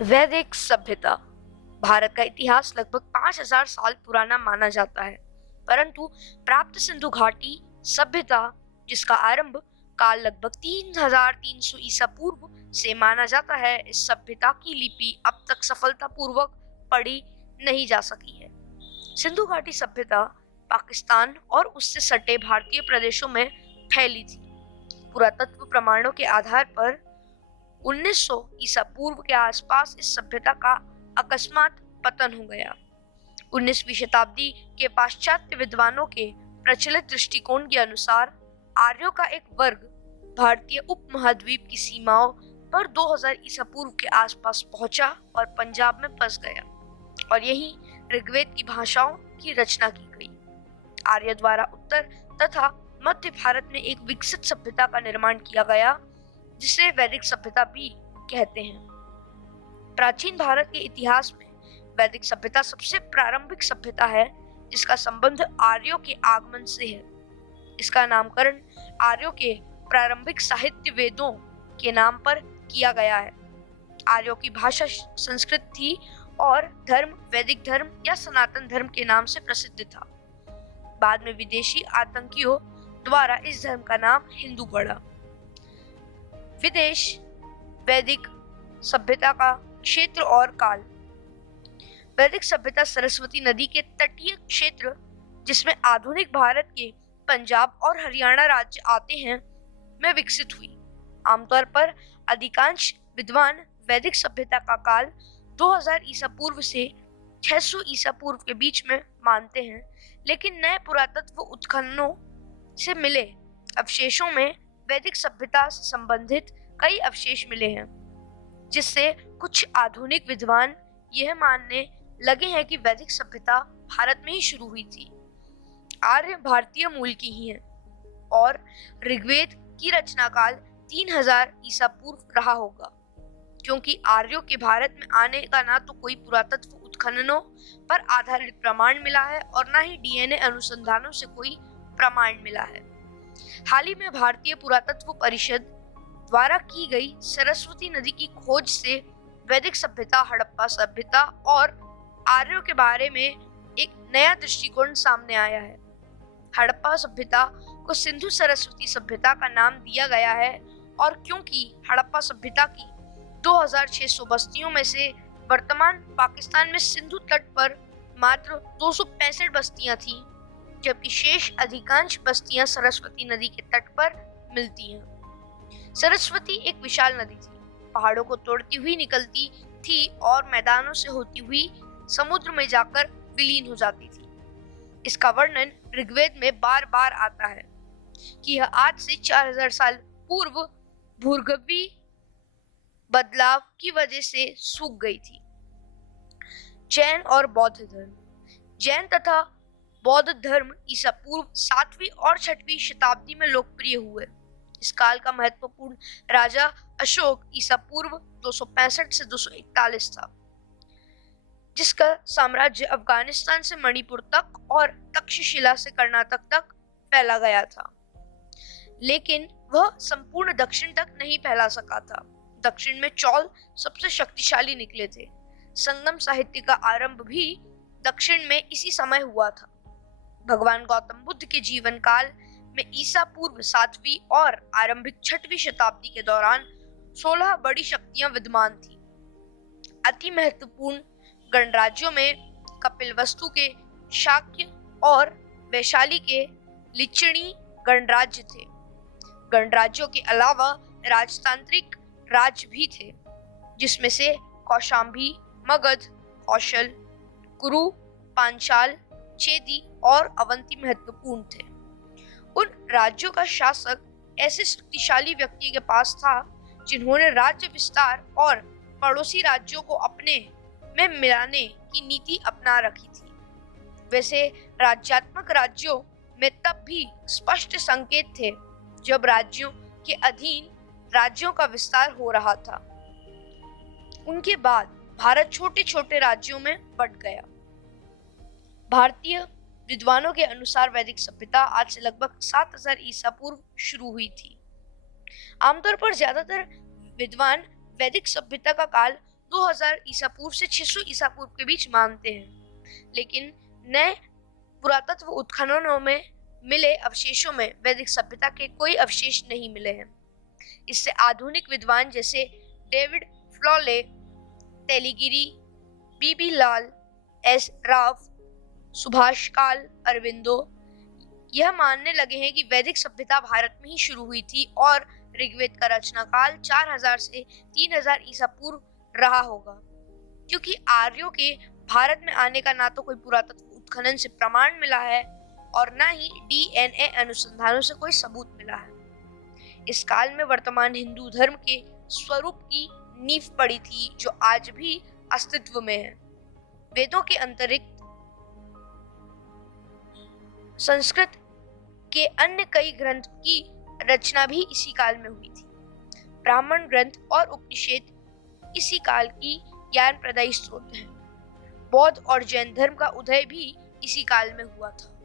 वैदिक सभ्यता भारत का इतिहास लगभग 5000 साल पुराना माना जाता है, परंतु प्राप्त सिंधु घाटी सभ्यता जिसका आरंभ काल लगभग 3300 ईसा पूर्व से माना जाता है, इस सभ्यता की लिपि अब तक सफलतापूर्वक पढ़ी नहीं जा सकी है। सिंधु घाटी सभ्यता पाकिस्तान और उससे सटे भारतीय प्रदेशों में फैली थी। पुरातत्व प्रमाणों के आधार पर 1900 ईसा पूर्व के आसपास इस सभ्यता का अकस्मात पतन हो गया। 19वीं शताब्दी के पाश्चात्य विद्वानों के प्रचलित दृष्टिकोण के अनुसार आर्यों का एक वर्ग भारतीय उपमहाद्वीप की सीमाओं पर 2000 ईसा पूर्व के आसपास पहुंचा और पंजाब में फंस गया और यहीं ऋग्वेद की भाषाओं की रचना की गई। आर्य द्वारा उत्तर तथा मध्य भारत में एक विकसित सभ्यता का निर्माण किया गया, जिसे वैदिक सभ्यता भी कहते हैं। प्राचीन भारत के इतिहास में वैदिक सभ्यता सबसे प्रारंभिक सभ्यता है, जिसका संबंध आर्यों के आगमन से है। इसका नामकरण आर्यों के प्रारंभिक साहित्य वेदों के नाम पर किया गया है। आर्यों की भाषा संस्कृत थी और धर्म वैदिक धर्म या सनातन धर्म के नाम से प्रसिद्ध था। बाद में विदेशी आतंकियों द्वारा इस धर्म का नाम हिंदू पड़ा। विदेश वैदिक सभ्यता का क्षेत्र और काल। वैदिक सभ्यता सरस्वती नदी के तटीय क्षेत्र, जिसमें आधुनिक भारत के पंजाब और हरियाणा राज्य आते हैं, में विकसित हुई। आमतौर पर अधिकांश विद्वान वैदिक सभ्यता का काल 2000 ईसा पूर्व से 600 ईसा पूर्व के बीच में मानते हैं, लेकिन नए पुरातत्व उत्खननों से मिले अवशेषों में वैदिक सभ्यता से संबंधित कई अवशेष मिले हैं, जिससे कुछ आधुनिक विद्वान यह मानने लगे हैं कि वैदिक सभ्यता भारत में ही शुरू हुई थी। आर्य भारतीय मूल की ही हैं और ऋग्वेद की रचना काल 3000 ईसा पूर्व रहा होगा, क्योंकि आर्यों के भारत में आने का ना तो कोई पुरातत्व उत्खननों पर आधारित प्रमाण मिला है और ना ही डीएनए अनुसंधानों से कोई प्रमाण मिला है। हाल ही में भारतीय पुरातत्व परिषद द्वारा की गई सरस्वती नदी की खोज से वैदिक सभ्यता, हड़प्पा सभ्यता और आर्यों के बारे में एक नया दृष्टिकोण सामने आया है। हड़प्पा सभ्यता को सिंधु सरस्वती सभ्यता का नाम दिया गया है और क्योंकि हड़प्पा सभ्यता की 2600 बस्तियों में से वर्तमान पाकिस्तान में सिंधु तट पर मात्र 265 बस्तियां थीं, जबकि शेष अधिकांश बस्तियां सरस्वती नदी के तट पर मिलती हैं। सरस्वती एक विशाल नदी थी, पहाड़ों को तोड़ती हुई निकलती थी और मैदानों से होती हुई समुद्र में जाकर विलीन हो जाती थी। इसका वर्णन ऋग्वेद में बार बार आता है कि यह आज से 4000 साल पूर्व भूगर्भीय बदलाव की वजह से सूख गई थी। जैन और बौद्ध धर्म। जैन तथा बौद्ध धर्म ईसा पूर्व 7वीं और 6वीं शताब्दी में लोकप्रिय हुए। इस काल का महत्वपूर्ण राजा अशोक ईसा पूर्व 265 से 241 था, जिसका साम्राज्य अफगानिस्तान से मणिपुर तक और तक्षशिला से कर्नाटक तक फैला गया था, लेकिन वह संपूर्ण दक्षिण तक नहीं फैला सका था। दक्षिण में चौल सबसे शक्तिशाली निकले थे। संगम साहित्य का आरंभ भी दक्षिण में इसी समय हुआ था। भगवान गौतम बुद्ध के जीवन काल में ईसा पूर्व 7वीं और आरंभिक 6वीं शताब्दी के दौरान 16 बड़ी शक्तियां विद्यमान थी। अति महत्वपूर्ण गणराज्यों में कपिलवस्तु के शाक्य और वैशाली के लिच्छिणी गणराज्य थे। गणराज्यों के अलावा राजतांत्रिक राज्य भी थे, जिसमें से कौशांबी, मगध, कौशल, कुरु, पांचाल, चेदी और अवंती महत्वपूर्ण थे। उन राज्यों का शासक ऐसे शक्तिशाली व्यक्ति के पास था जिन्होंने राज्य विस्तार और पड़ोसी राज्यों को अपने में मिलाने की नीति अपना रखी थी। वैसे राज्यात्मक राज्यों में तब भी स्पष्ट संकेत थे जब राज्यों के अधीन राज्यों का विस्तार हो रहा था। उनके बाद भारत छोटे छोटे राज्यों में बंट गया। भारतीय विद्वानों के अनुसार वैदिक सभ्यता आज से लगभग 7000 ईसा पूर्व शुरू हुई थी। आमतौर पर ज्यादातर विद्वान वैदिक सभ्यता का काल 2000 ईसा पूर्व से 600 ईसा पूर्व के बीच मानते हैं, लेकिन नए पुरातत्व उत्खननों में मिले अवशेषों में वैदिक सभ्यता के कोई अवशेष नहीं मिले हैं। इससे आधुनिक विद्वान जैसे डेविड फ्लॉले, तेलीगिरी, बीबी लाल, एस राव, सुभाष काल अरविंदो यह मानने लगे हैं कि वैदिक सभ्यता भारत में ही शुरू हुई थी और ऋग्वेद का रचना काल 4000 से 3000 ईसा पूर्व रहा होगा। क्योंकि आर्यों के भारत में आने का ना तो कोई पुरातत्व उत्खनन से प्रमाण मिला है और ना ही डीएनए अनुसंधानों से कोई सबूत मिला है। इस काल में वर्तमान हिंदू धर्म के स्वरूप की नींव पड़ी थी, जो आज भी अस्तित्व में है। वेदों के अतिरिक्त संस्कृत के अन्य कई ग्रंथ की रचना भी इसी काल में हुई थी। ब्राह्मण ग्रंथ और उपनिषद इसी काल की ज्ञान प्रदायी स्रोत हैं। बौद्ध और जैन धर्म का उदय भी इसी काल में हुआ था।